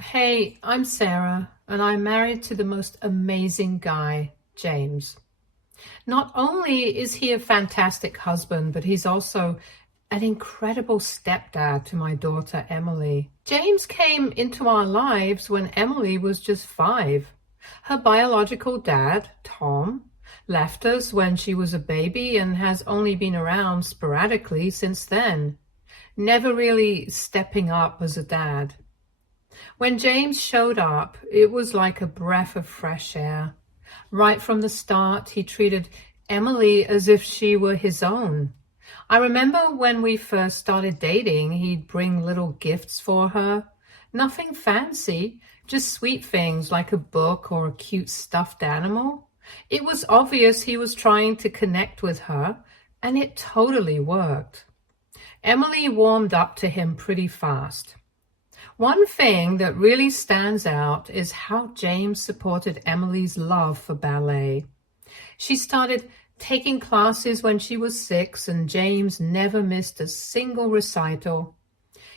Hey, I'm Sarah, and I'm married to the most amazing guy, James. Not only is he a fantastic husband, but he's also an incredible stepdad to my daughter, Emily. James came into our lives when Emily was just 5. Her biological dad, Tom, left us when she was a baby and has only been around sporadically since then, never really stepping up as a dad. When James showed up, it was like a breath of fresh air. Right from the start, he treated Emily as if she were his own. I remember when we first started dating, he'd bring little gifts for her. Nothing fancy, just sweet things like a book or a cute stuffed animal. It was obvious he was trying to connect with her, and it totally worked. Emily warmed up to him pretty fast. One thing that really stands out is how James supported Emily's love for ballet. She started taking classes when she was 6, and James never missed a single recital.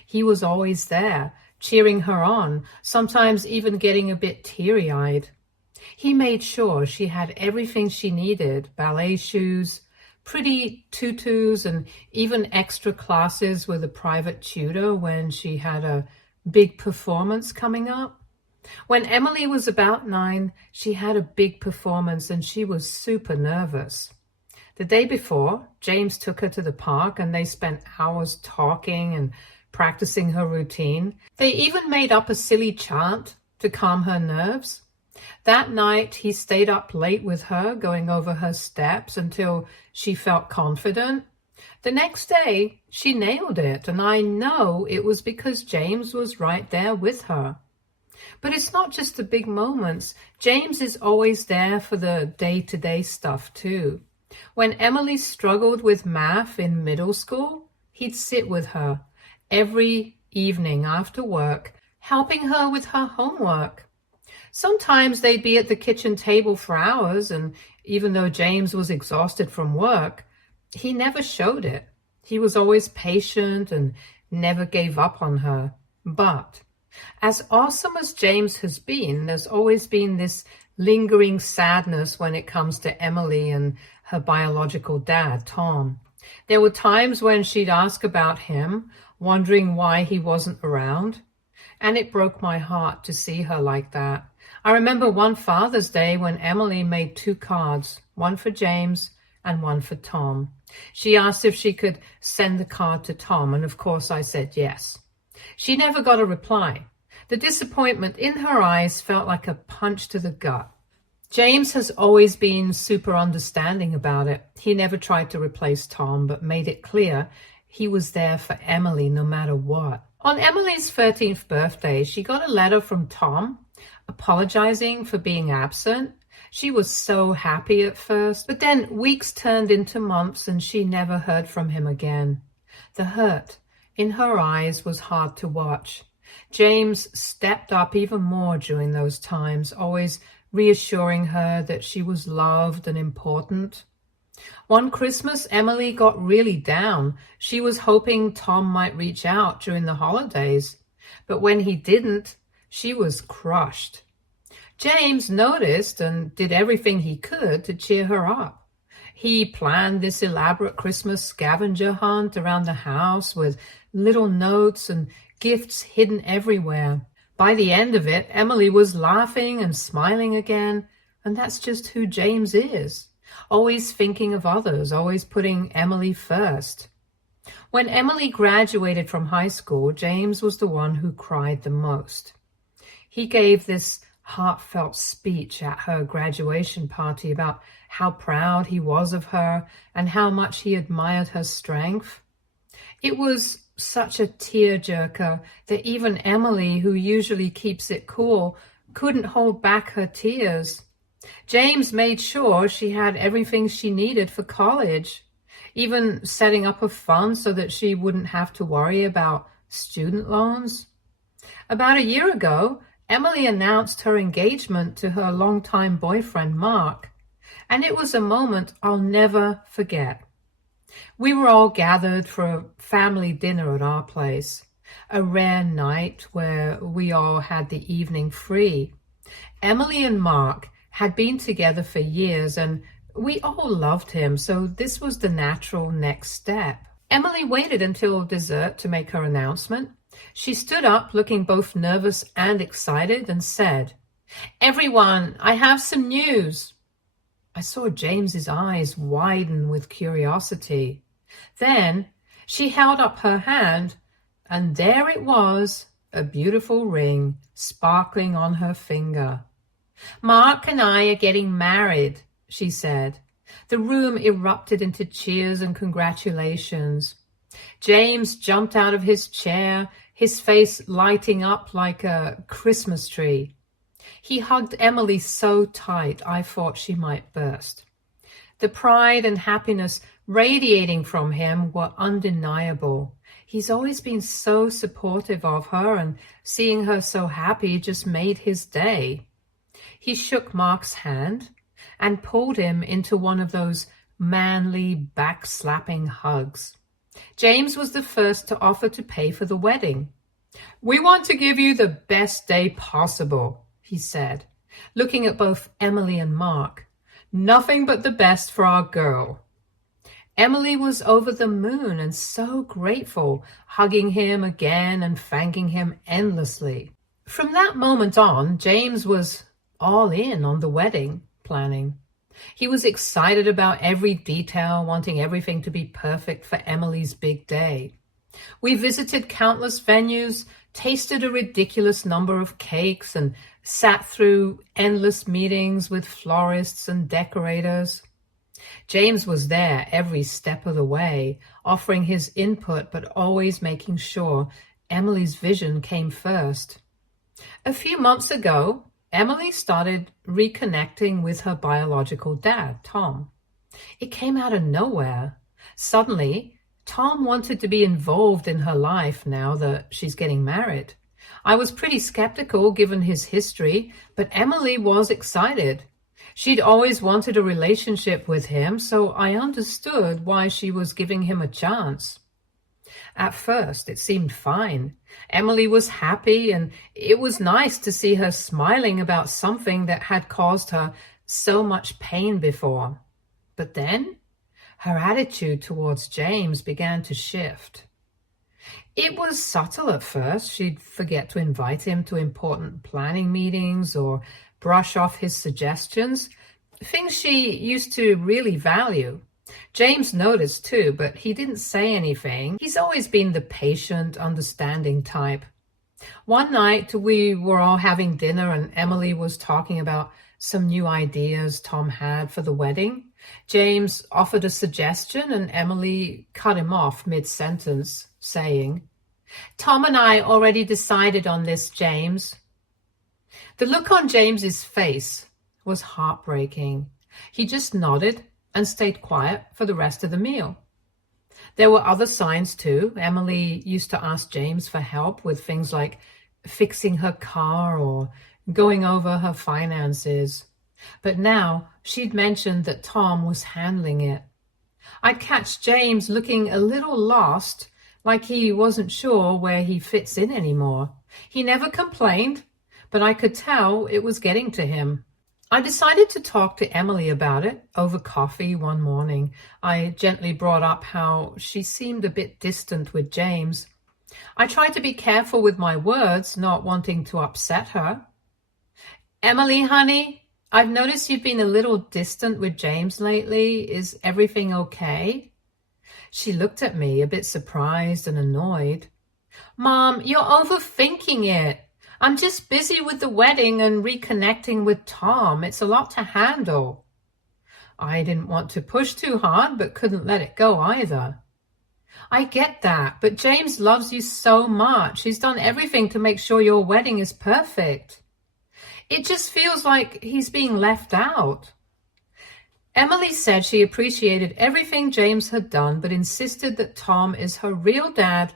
He was always there, cheering her on, sometimes even getting a bit teary-eyed. He made sure she had everything she needed: ballet shoes, pretty tutus, and even extra classes with a private tutor when she had a big performance coming up. When Emily was about 9, she had a big performance and she was super nervous. The day before, James took her to the park and they spent hours talking and practicing her routine. They even made up a silly chant to calm her nerves. That night, he stayed up late with her, going over her steps until she felt confident. The next day, she nailed it, and I know it was because James was right there with her. But it's not just the big moments. James is always there for the day-to-day stuff, too. When Emily struggled with math in middle school, he'd sit with her every evening after work, helping her with her homework. Sometimes they'd be at the kitchen table for hours, and even though James was exhausted from work, he never showed it. He was always patient and never gave up on her. But as awesome as James has been, there's always been this lingering sadness when it comes to Emily and her biological dad, Tom. There were times when she'd ask about him, wondering why he wasn't around, and it broke my heart to see her like that. I remember one Father's Day when Emily made 2 cards, one for James and one for Tom. She asked if she could send the card to Tom, and of course I said yes. She never got a reply. The disappointment in her eyes felt like a punch to the gut. James has always been super understanding about it. He never tried to replace Tom, but made it clear he was there for Emily no matter what. On Emily's 13th birthday, she got a letter from Tom apologizing for being absent. She was so happy at first, but then weeks turned into months and she never heard from him again. The hurt in her eyes was hard to watch. James stepped up even more during those times, always reassuring her that she was loved and important. One Christmas, Emily got really down. She was hoping Tom might reach out during the holidays, but when he didn't, she was crushed. James noticed and did everything he could to cheer her up. He planned this elaborate Christmas scavenger hunt around the house with little notes and gifts hidden everywhere. By the end of it, Emily was laughing and smiling again, and that's just who James is. Always thinking of others, always putting Emily first. When Emily graduated from high school, James was the one who cried the most. He gave this heartfelt speech at her graduation party about how proud he was of her and how much he admired her strength. It was such a tearjerker that even Emily, who usually keeps it cool, couldn't hold back her tears. James made sure she had everything she needed for college, even setting up a fund so that she wouldn't have to worry about student loans. About a year ago, Emily announced her engagement to her longtime boyfriend, Mark, and it was a moment I'll never forget. We were all gathered for a family dinner at our place. A rare night where we all had the evening free. Emily and Mark had been together for years and we all loved him, so this was the natural next step. Emily waited until dessert to make her announcement. She stood up looking both nervous and excited and said, "Everyone, I have some news." I saw James's eyes widen with curiosity. Then she held up her hand, and there it was, a beautiful ring sparkling on her finger. "Mark and I are getting married," she said. The room erupted into cheers and congratulations. James jumped out of his chair, his face lighting up like a Christmas tree. He hugged Emily so tight I thought she might burst. The pride and happiness radiating from him were undeniable. He's always been so supportive of her, and seeing her so happy just made his day. He shook Mark's hand and pulled him into one of those manly, back-slapping hugs. James was the first to offer to pay for the wedding. "We want to give you the best day possible," he said, looking at both Emily and Mark. "Nothing but the best for our girl." Emily was over the moon and so grateful, hugging him again and thanking him endlessly. From that moment on, James was all in on the wedding planning. He was excited about every detail, wanting everything to be perfect for Emily's big day. We visited countless venues, tasted a ridiculous number of cakes, and sat through endless meetings with florists and decorators. James was there every step of the way, offering his input but always making sure Emily's vision came first. A few months ago, Emily started reconnecting with her biological dad, Tom. It came out of nowhere. Suddenly, Tom wanted to be involved in her life now that she's getting married. I was pretty skeptical given his history, but Emily was excited. She'd always wanted a relationship with him, so I understood why she was giving him a chance. At first, it seemed fine. Emily was happy, and it was nice to see her smiling about something that had caused her so much pain before. But then, her attitude towards James began to shift. It was subtle at first. She'd forget to invite him to important planning meetings or brush off his suggestions, things she used to really value. James noticed too, but he didn't say anything. He's always been the patient, understanding type. One night we were all having dinner and Emily was talking about some new ideas Tom had for the wedding. James offered a suggestion and Emily cut him off mid-sentence, saying, "Tom and I already decided on this, James." The look on James's face was heartbreaking. He just nodded and stayed quiet for the rest of the meal. There were other signs too. Emily used to ask James for help with things like fixing her car or going over her finances. But now she'd mentioned that Tom was handling it. I'd catch James looking a little lost, like he wasn't sure where he fits in anymore. He never complained, but I could tell it was getting to him. I decided to talk to Emily about it over coffee one morning. I gently brought up how she seemed a bit distant with James. I tried to be careful with my words, not wanting to upset her. "Emily, honey, I've noticed you've been a little distant with James lately. Is everything okay?" She looked at me, a bit surprised and annoyed. "Mom, you're overthinking it. I'm just busy with the wedding and reconnecting with Tom. It's a lot to handle." I didn't want to push too hard, but couldn't let it go either. "I get that, but James loves you so much. He's done everything to make sure your wedding is perfect. It just feels like he's being left out." Emily said she appreciated everything James had done, but insisted that Tom is her real dad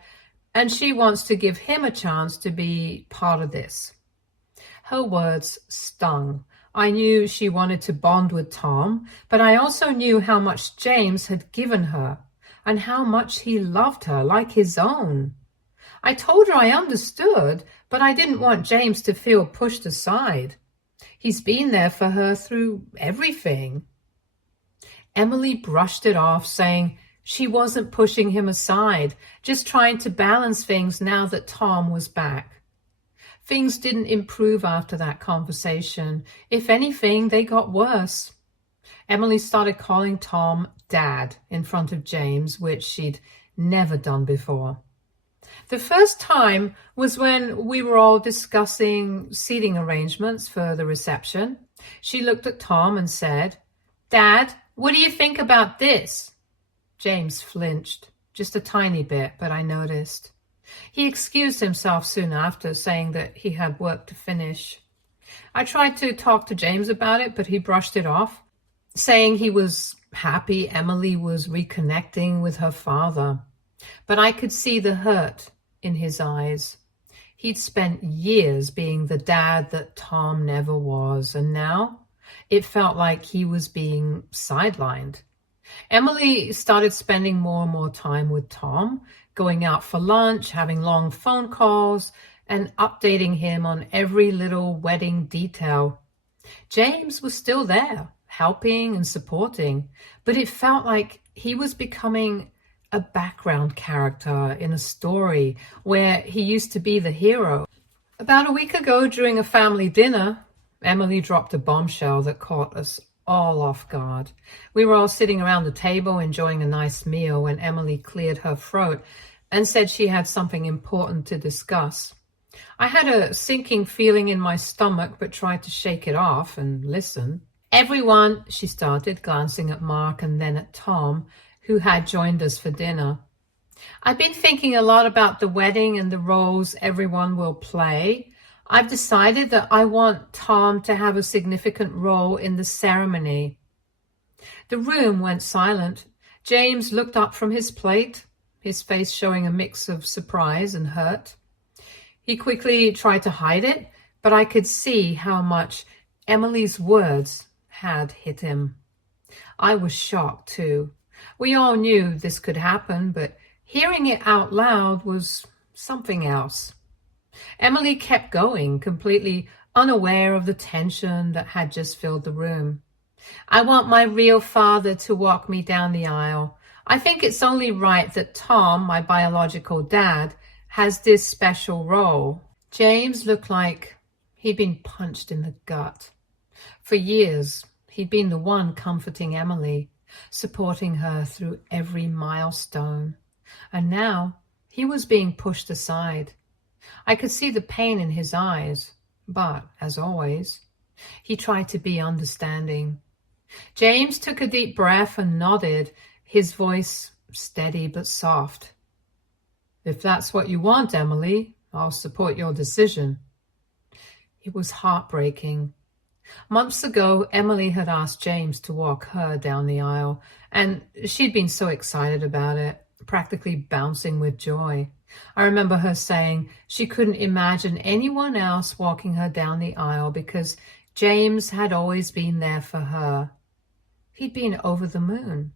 and she wants to give him a chance to be part of this. Her words stung. I knew she wanted to bond with Tom, but I also knew how much James had given her and how much he loved her like his own. I told her I understood, but I didn't want James to feel pushed aside. He's been there for her through everything. Emily brushed it off, saying she wasn't pushing him aside, just trying to balance things now that Tom was back. Things didn't improve after that conversation. If anything, they got worse. Emily started calling Tom Dad in front of James, which she'd never done before. The first time was when we were all discussing seating arrangements for the reception. She looked at Tom and said, "Dad, what do you think about this?" James flinched, just a tiny bit, but I noticed. He excused himself soon after, saying that he had work to finish. I tried to talk to James about it, but he brushed it off, saying he was happy Emily was reconnecting with her father. But I could see the hurt in his eyes. He'd spent years being the dad that Tom never was, and now it felt like he was being sidelined. Emily started spending more and more time with Tom, going out for lunch, having long phone calls, and updating him on every little wedding detail. James was still there, helping and supporting, but it felt like he was becoming a background character in a story where he used to be the hero. About a week ago, during a family dinner, Emily dropped a bombshell that caught us all off guard. We were all sitting around the table enjoying a nice meal when Emily cleared her throat and said she had something important to discuss. I had a sinking feeling in my stomach, but tried to shake it off and listen. "Everyone," she started, glancing at Mark and then at Tom, who had joined us for dinner. "I've been thinking a lot about the wedding and the roles everyone will play. I've decided that I want Tom to have a significant role in the ceremony." The room went silent. James looked up from his plate, his face showing a mix of surprise and hurt. He quickly tried to hide it, but I could see how much Emily's words had hit him. I was shocked too. We all knew this could happen, but hearing it out loud was something else. Emily kept going, completely unaware of the tension that had just filled the room. "I want my real father to walk me down the aisle. I think it's only right that Tom, my biological dad, has this special role." James looked like he'd been punched in the gut. For years, he'd been the one comforting Emily, supporting her through every milestone. And now he was being pushed aside. I could see the pain in his eyes, but, as always, he tried to be understanding. James took a deep breath and nodded, his voice steady but soft. "If that's what you want, Emily, I'll support your decision." It was heartbreaking. Months ago, Emily had asked James to walk her down the aisle, and she'd been so excited about it, practically bouncing with joy. I remember her saying she couldn't imagine anyone else walking her down the aisle because James had always been there for her. He'd been over the moon.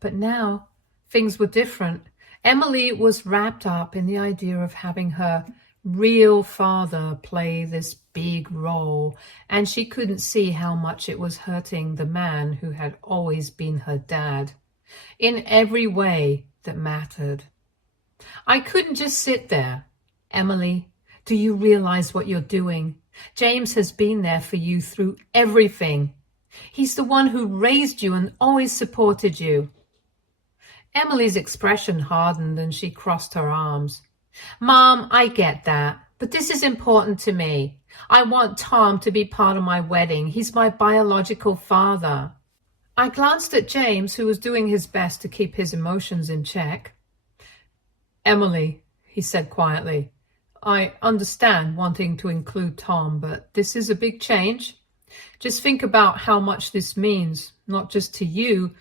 But now things were different. Emily was wrapped up in the idea of having her real father play this big role, and she couldn't see how much it was hurting the man who had always been her dad, in every way that mattered. I couldn't just sit there. "Emily, do you realize what you're doing? James has been there for you through everything. He's the one who raised you and always supported you." Emily's expression hardened and she crossed her arms. "Mom, I get that, but this is important to me. I want Tom to be part of my wedding. He's my biological father." I glanced at James, who was doing his best to keep his emotions in check. "Emily," he said quietly, "I understand wanting to include Tom, but this is a big change. Just think about how much this means, not just to you,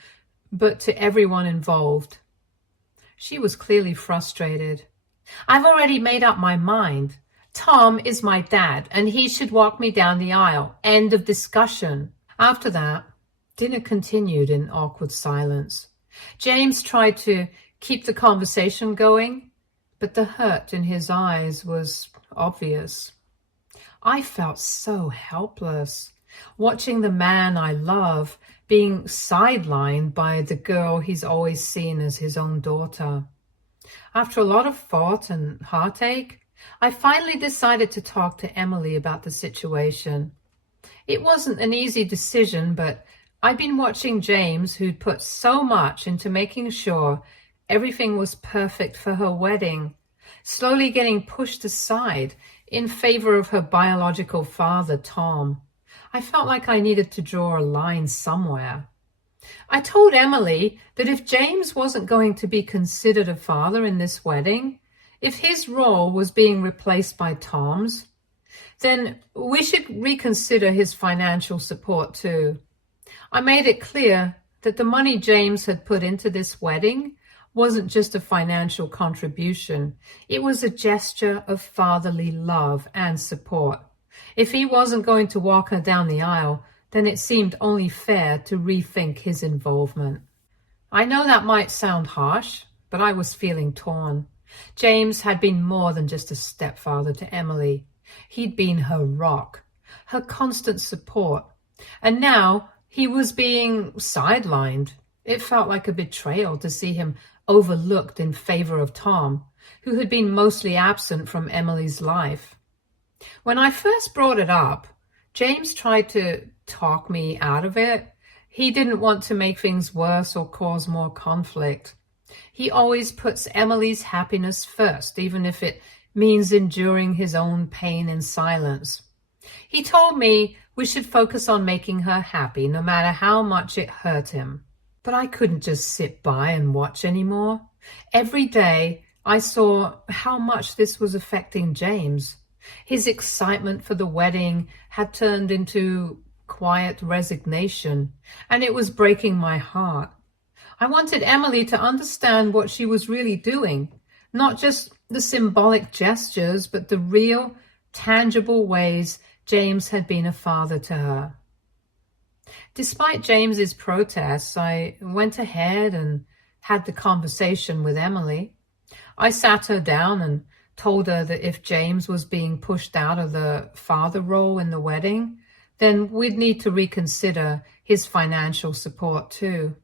but to everyone involved." She was clearly frustrated. "I've already made up my mind. Tom is my dad, and he should walk me down the aisle. End of discussion." After that, dinner continued in awkward silence. James tried to keep the conversation going, but the hurt in his eyes was obvious. I felt so helpless, watching the man I love being sidelined by the girl he's always seen as his own daughter. After a lot of thought and heartache, I finally decided to talk to Emily about the situation. It wasn't an easy decision, but I'd been watching James, who'd put so much into making sure everything was perfect for her wedding, slowly getting pushed aside in favor of her biological father, Tom. I felt like I needed to draw a line somewhere. I told Emily that if James wasn't going to be considered a father in this wedding, if his role was being replaced by Tom's, then we should reconsider his financial support too. I made it clear that the money James had put into this wedding wasn't just a financial contribution. It was a gesture of fatherly love and support. If he wasn't going to walk her down the aisle, then it seemed only fair to rethink his involvement. I know that might sound harsh, but I was feeling torn. James had been more than just a stepfather to Emily. He'd been her rock, her constant support. And now he was being sidelined. It felt like a betrayal to see him overlooked in favor of Tom, who had been mostly absent from Emily's life. When I first brought it up, James tried to talk me out of it. He didn't want to make things worse or cause more conflict. He always puts Emily's happiness first, even if it means enduring his own pain in silence. He told me we should focus on making her happy, no matter how much it hurt him. But I couldn't just sit by and watch anymore. Every day I saw how much this was affecting James. His excitement for the wedding had turned into quiet resignation, and it was breaking my heart. I wanted Emily to understand what she was really doing, not just the symbolic gestures, but the real, tangible ways James had been a father to her. Despite James's protests, I went ahead and had the conversation with Emily. I sat her down and told her that if James was being pushed out of the father role in the wedding, then we'd need to reconsider his financial support too.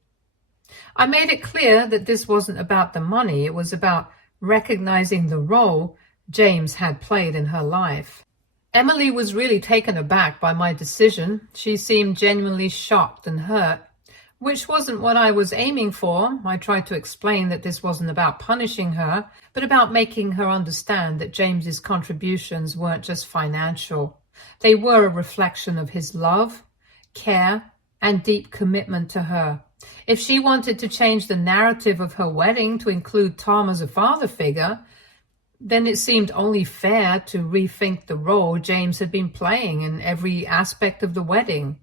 I made it clear that this wasn't about the money, it was about recognizing the role James had played in her life. Emily was really taken aback by my decision. She seemed genuinely shocked and hurt, which wasn't what I was aiming for. I tried to explain that this wasn't about punishing her, but about making her understand that James's contributions weren't just financial. They were a reflection of his love, care, and deep commitment to her. If she wanted to change the narrative of her wedding to include Tom as a father figure, then it seemed only fair to rethink the role James had been playing in every aspect of the wedding.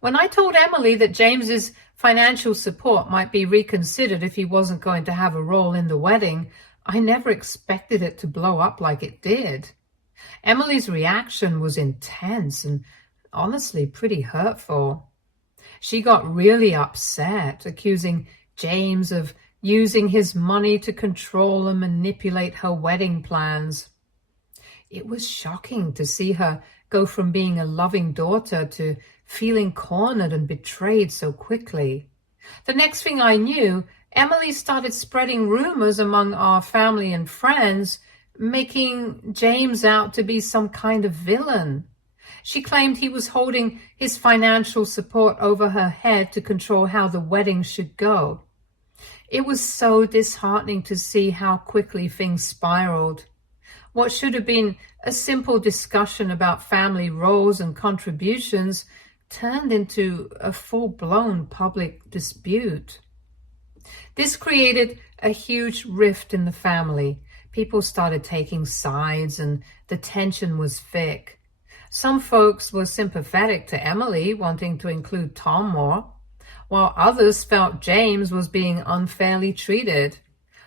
When I told Emily that James's financial support might be reconsidered if he wasn't going to have a role in the wedding, I never expected it to blow up like it did. Emily's reaction was intense and honestly pretty hurtful. She got really upset, accusing James of using his money to control and manipulate her wedding plans. It was shocking to see her go from being a loving daughter to feeling cornered and betrayed so quickly. The next thing I knew, Emily started spreading rumors among our family and friends, making James out to be some kind of villain. She claimed he was holding his financial support over her head to control how the wedding should go. It was so disheartening to see how quickly things spiraled. What should have been a simple discussion about family roles and contributions turned into a full-blown public dispute. This created a huge rift in the family. People started taking sides and the tension was thick. Some folks were sympathetic to Emily, wanting to include Tom more, while others felt James was being unfairly treated.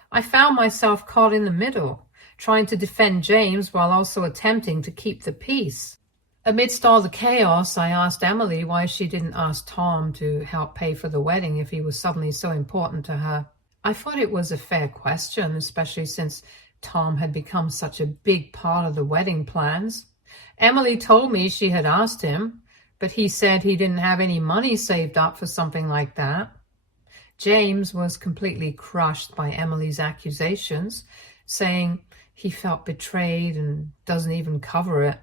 I found myself caught in the middle, trying to defend James while also attempting to keep the peace. Amidst all the chaos, I asked Emily why she didn't ask Tom to help pay for the wedding if he was suddenly so important to her. I thought it was a fair question, especially since Tom had become such a big part of the wedding plans. Emily told me she had asked him, but he said he didn't have any money saved up for something like that. James was completely crushed by Emily's accusations, saying he felt betrayed and doesn't even cover it.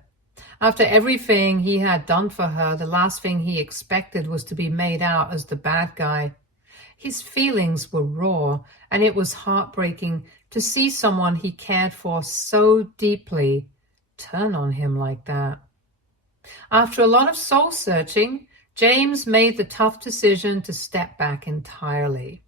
After everything he had done for her, the last thing he expected was to be made out as the bad guy. His feelings were raw, and it was heartbreaking to see someone he cared for so deeply turn on him like that. After a lot of soul searching, James made the tough decision to step back entirely.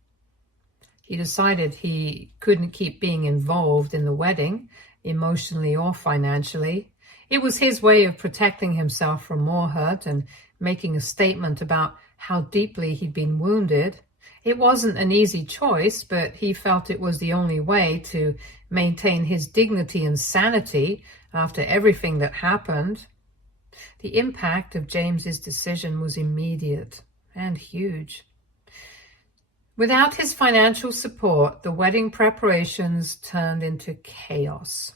He decided he couldn't keep being involved in the wedding, emotionally or financially. It was his way of protecting himself from more hurt and making a statement about how deeply he'd been wounded. It wasn't an easy choice, but he felt it was the only way to maintain his dignity and sanity after everything that happened. The impact of James's decision was immediate and huge. Without his financial support, the wedding preparations turned into chaos.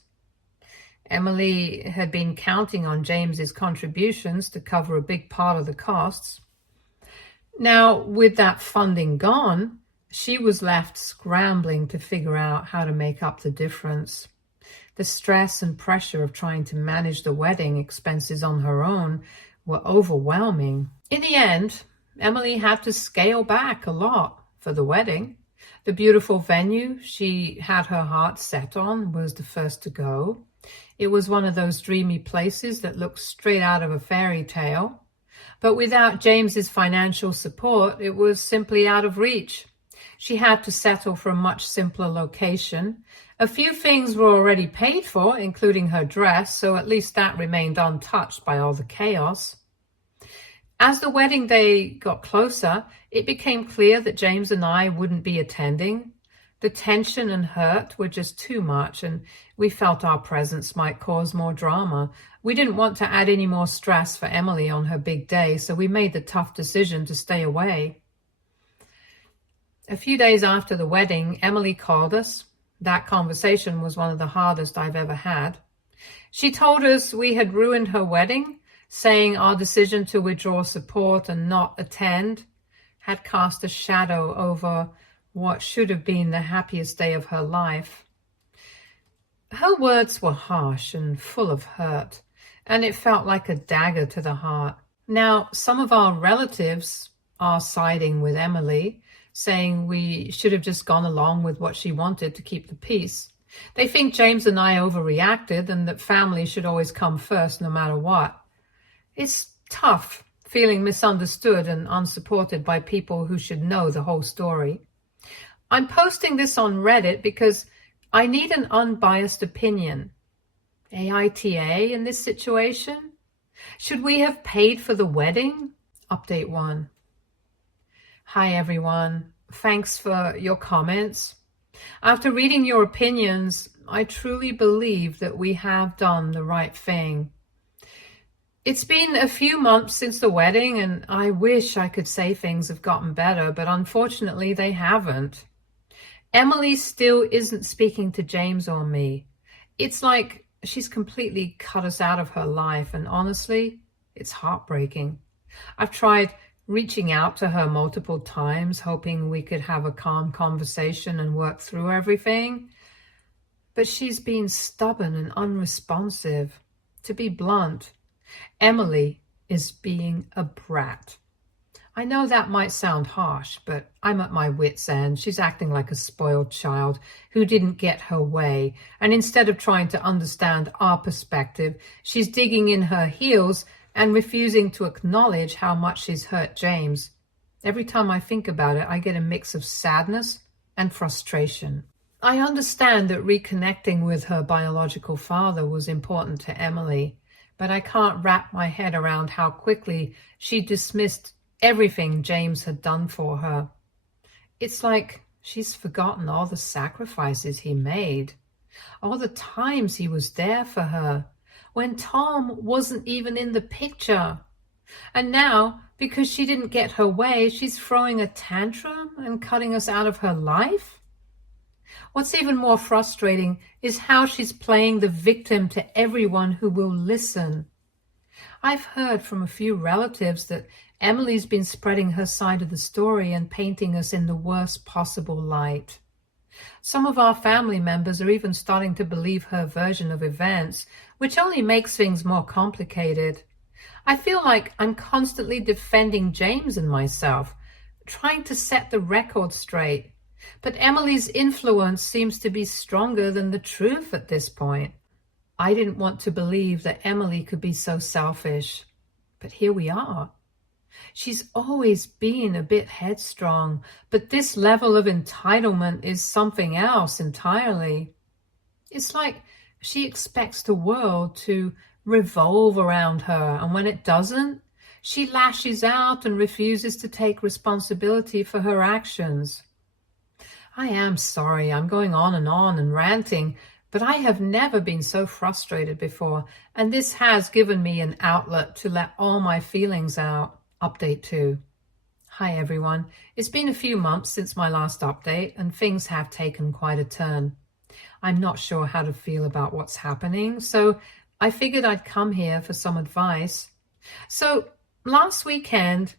Emily had been counting on James's contributions to cover a big part of the costs. Now, with that funding gone, she was left scrambling to figure out how to make up the difference. The stress and pressure of trying to manage the wedding expenses on her own were overwhelming. In the end, Emily had to scale back a lot for the wedding. The beautiful venue she had her heart set on was the first to go. It was one of those dreamy places that looked straight out of a fairy tale. But without James's financial support, it was simply out of reach. She had to settle for a much simpler location. A few things were already paid for, including her dress, so at least that remained untouched by all the chaos. As the wedding day got closer, it became clear that James and I wouldn't be attending. The tension and hurt were just too much, and we felt our presence might cause more drama. We didn't want to add any more stress for Emily on her big day, so we made the tough decision to stay away. A few days after the wedding, Emily called us. That conversation was one of the hardest I've ever had. She told us we had ruined her wedding, saying our decision to withdraw support and not attend had cast a shadow over what should have been the happiest day of her life. Her words were harsh and full of hurt, and it felt like a dagger to the heart. Now, some of our relatives are siding with Emily, saying we should have just gone along with what she wanted to keep the peace. They think James and I overreacted and that family should always come first no matter what. It's tough feeling misunderstood and unsupported by people who should know the whole story. I'm posting this on Reddit because I need an unbiased opinion. AITA in this situation? Should we have paid for the wedding? Update 1. Hi everyone. Thanks for your comments. After reading your opinions, I truly believe that we have done the right thing. It's been a few months since the wedding, and I wish I could say things have gotten better, but unfortunately they haven't. Emily still isn't speaking to James or me. It's like she's completely cut us out of her life, and honestly, it's heartbreaking. I've tried reaching out to her multiple times, hoping we could have a calm conversation and work through everything. But she's been stubborn and unresponsive. To be blunt, Emily is being a brat. I know that might sound harsh, but I'm at my wit's end. She's acting like a spoiled child who didn't get her way. And instead of trying to understand our perspective, she's digging in her heels and refusing to acknowledge how much she's hurt James. Every time I think about it, I get a mix of sadness and frustration. I understand that reconnecting with her biological father was important to Emily, but I can't wrap my head around how quickly she dismissed everything James had done for her. It's like she's forgotten all the sacrifices he made, all the times he was there for her, when Tom wasn't even in the picture. And now, because she didn't get her way, she's throwing a tantrum and cutting us out of her life? What's even more frustrating is how she's playing the victim to everyone who will listen. I've heard from a few relatives that Emily's been spreading her side of the story and painting us in the worst possible light. Some of our family members are even starting to believe her version of events, which only makes things more complicated. I feel like I'm constantly defending James and myself, trying to set the record straight. But Emily's influence seems to be stronger than the truth at this point. I didn't want to believe that Emily could be so selfish, but here we are. She's always been a bit headstrong, but this level of entitlement is something else entirely. It's like she expects the world to revolve around her, and when it doesn't, she lashes out and refuses to take responsibility for her actions. I am sorry I'm going on and ranting, but I have never been so frustrated before, and this has given me an outlet to let all my feelings out. Update 2. Hi everyone. It's been a few months since my last update, and things have taken quite a turn. I'm not sure how to feel about what's happening, so I figured I'd come here for some advice. So last weekend,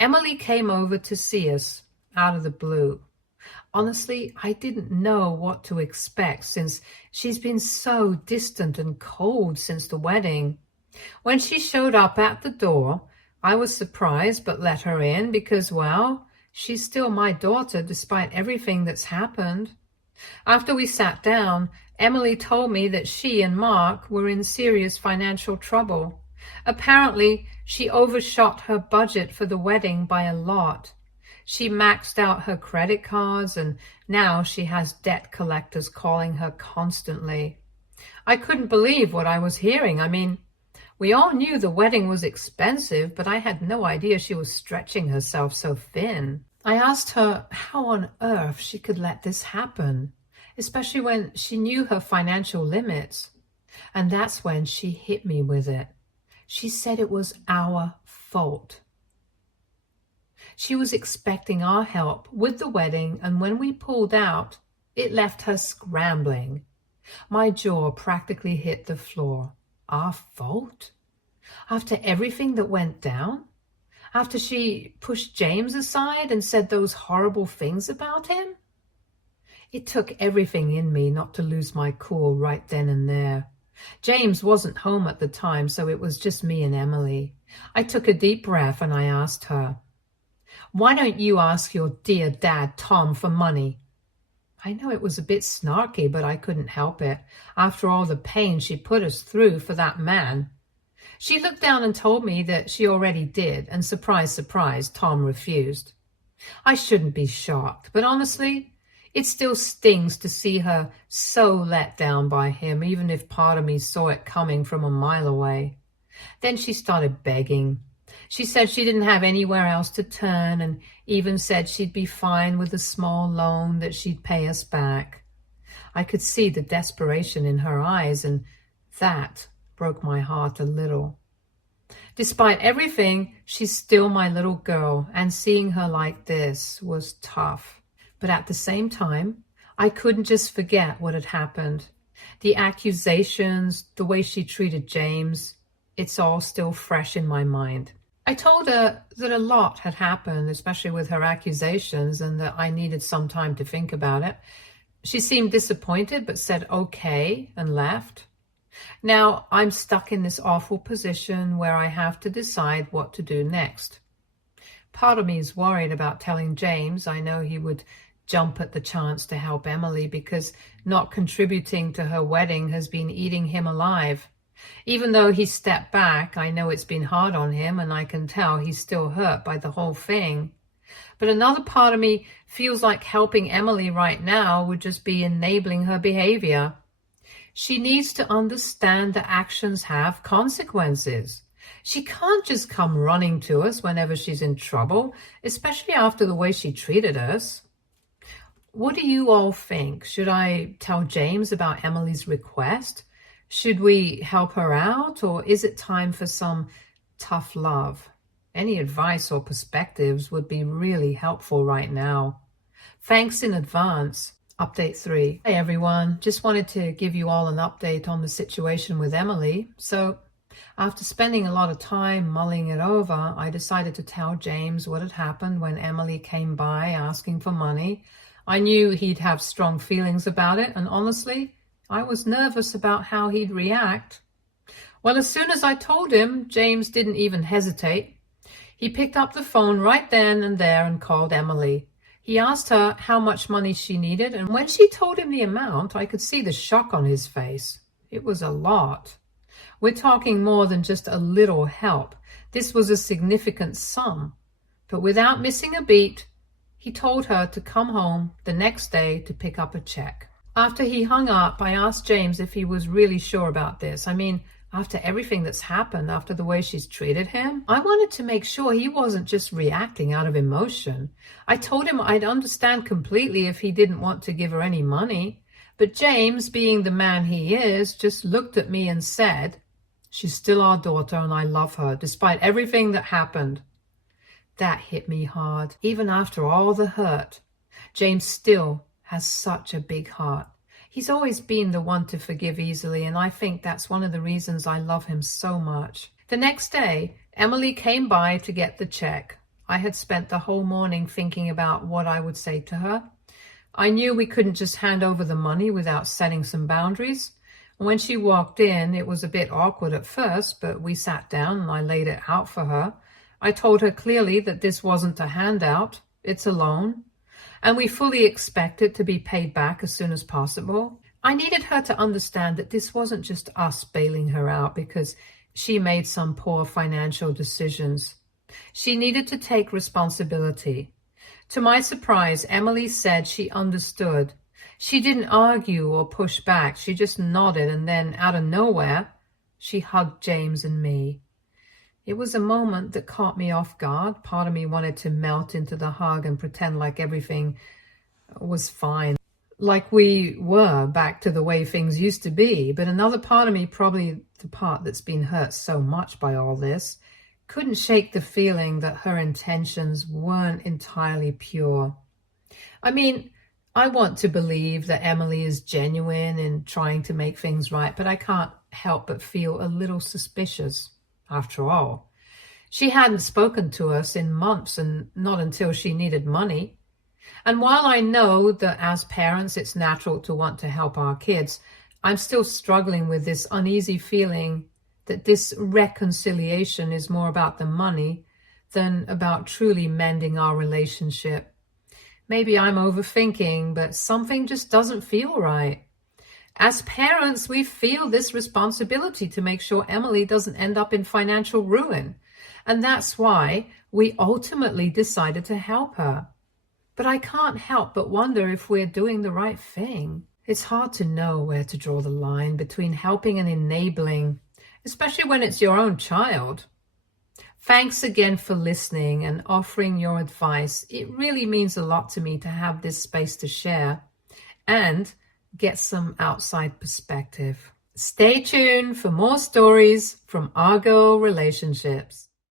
Emily came over to see us out of the blue. Honestly, I didn't know what to expect since she's been so distant and cold since the wedding. When she showed up at the door, I was surprised but let her in because, well, she's still my daughter despite everything that's happened. After we sat down, Emily told me that she and Mark were in serious financial trouble. Apparently, she overshot her budget for the wedding by a lot. She maxed out her credit cards, and now she has debt collectors calling her constantly. I couldn't believe what I was hearing. I mean, we all knew the wedding was expensive, but I had no idea she was stretching herself so thin. I asked her how on earth she could let this happen, especially when she knew her financial limits. And that's when she hit me with it. She said it was our fault. She was expecting our help with the wedding, and when we pulled out, it left her scrambling. My jaw practically hit the floor. Our fault? After everything that went down? After she pushed James aside and said those horrible things about him? It took everything in me not to lose my cool right then and there. James wasn't home at the time, so it was just me and Emily. I took a deep breath and I asked her, "Why don't you ask your dear dad, Tom, for money?" I know it was a bit snarky, but I couldn't help it, after all the pain she put us through for that man. She looked down and told me that she already did, and surprise, surprise, Tom refused. I shouldn't be shocked, but honestly, it still stings to see her so let down by him, even if part of me saw it coming from a mile away. Then she started begging. She said she didn't have anywhere else to turn, and even said she'd be fine with a small loan that she'd pay us back. I could see the desperation in her eyes, and that broke my heart a little. Despite everything, she's still my little girl, and seeing her like this was tough. But at the same time, I couldn't just forget what had happened. The accusations, the way she treated James, it's all still fresh in my mind. I told her that a lot had happened, especially with her accusations, and that I needed some time to think about it. She seemed disappointed, but said okay and left. Now I'm stuck in this awful position where I have to decide what to do next. Part of me is worried about telling James. I know he would jump at the chance to help Emily because not contributing to her wedding has been eating him alive. Even though he stepped back, I know it's been hard on him, and I can tell he's still hurt by the whole thing. But another part of me feels like helping Emily right now would just be enabling her behavior. She needs to understand that actions have consequences. She can't just come running to us whenever she's in trouble, especially after the way she treated us. What do you all think? Should I tell James about Emily's request? Should we help her out, or is it time for some tough love? Any advice or perspectives would be really helpful right now. Thanks in advance. Update 3. Hey everyone, just wanted to give you all an update on the situation with Emily. So after spending a lot of time mulling it over, I decided to tell James what had happened when Emily came by asking for money. I knew he'd have strong feelings about it, and honestly, I was nervous about how he'd react. Well, as soon as I told him, James didn't even hesitate. He picked up the phone right then and there and called Emily. He asked her how much money she needed, and when she told him the amount, I could see the shock on his face. It was a lot. We're talking more than just a little help. This was a significant sum. But without missing a beat, he told her to come home the next day to pick up a check. After he hung up, I asked James if he was really sure about this. I mean, after everything that's happened, after the way she's treated him, I wanted to make sure he wasn't just reacting out of emotion. I told him I'd understand completely if he didn't want to give her any money. But James, being the man he is, just looked at me and said, "She's still our daughter and I love her, despite everything that happened." That hit me hard. Even after all the hurt, James still has such a big heart. He's always been the one to forgive easily, and I think that's one of the reasons I love him so much. The next day, Emily came by to get the check. I had spent the whole morning thinking about what I would say to her. I knew we couldn't just hand over the money without setting some boundaries. When she walked in, it was a bit awkward at first, but we sat down and I laid it out for her. I told her clearly that this wasn't a handout, it's a loan. And we fully expect it to be paid back as soon as possible. I needed her to understand that this wasn't just us bailing her out because she made some poor financial decisions. She needed to take responsibility. To my surprise, Emily said she understood. She didn't argue or push back. She just nodded, and then out of nowhere, she hugged James and me. It was a moment that caught me off guard. Part of me wanted to melt into the hug and pretend like everything was fine, like we were back to the way things used to be. But another part of me, probably the part that's been hurt so much by all this, couldn't shake the feeling that her intentions weren't entirely pure. I mean, I want to believe that Emily is genuine in trying to make things right, but I can't help but feel a little suspicious. After all, she hadn't spoken to us in months, and not until she needed money. And while I know that as parents it's natural to want to help our kids, I'm still struggling with this uneasy feeling that this reconciliation is more about the money than about truly mending our relationship. Maybe I'm overthinking, but something just doesn't feel right. As parents, we feel this responsibility to make sure Emily doesn't end up in financial ruin. And that's why we ultimately decided to help her. But I can't help but wonder if we're doing the right thing. It's hard to know where to draw the line between helping and enabling, especially when it's your own child. Thanks again for listening and offering your advice. It really means a lot to me to have this space to share and get some outside perspective. Stay tuned for more stories from Our Girl Relationships.